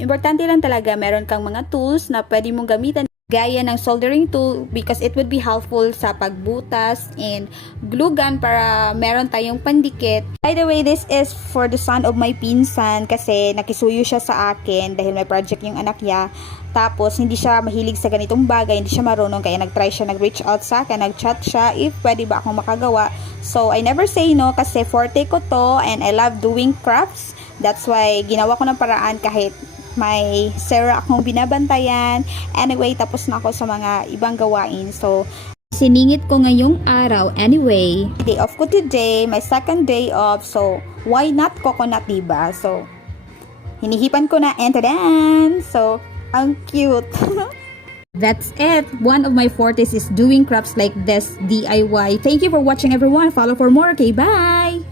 importante lang talaga meron kang mga tools na pwede mong gamitan gaya ng soldering tool because it would be helpful sa pagbutas and glue gun para meron tayong pandikit. By the way, this is for the son of my pinsan kasi nakisuyo siya sa akin dahil may project yung anak niya. Tapos, hindi siya mahilig sa ganitong bagay, hindi siya marunong kaya nag-try siya, nag-reach out sa akin, nag-chat siya if pwede ba akong makagawa. So, I never say no kasi forte ko to and I love doing crafts. That's why ginawa ko ng paraan kahit may Sarah akong binabantayan. Anyway, tapos na ako sa mga ibang gawain. So, siningit ko ngayong araw. Anyway, day off ko today, my second day off. So, why not coconut, diba? So, hinihipan ko na and then, so, ang cute. That's it. One of my fortes is doing crafts like this DIY. Thank you for watching everyone. Follow for more. Okay, bye!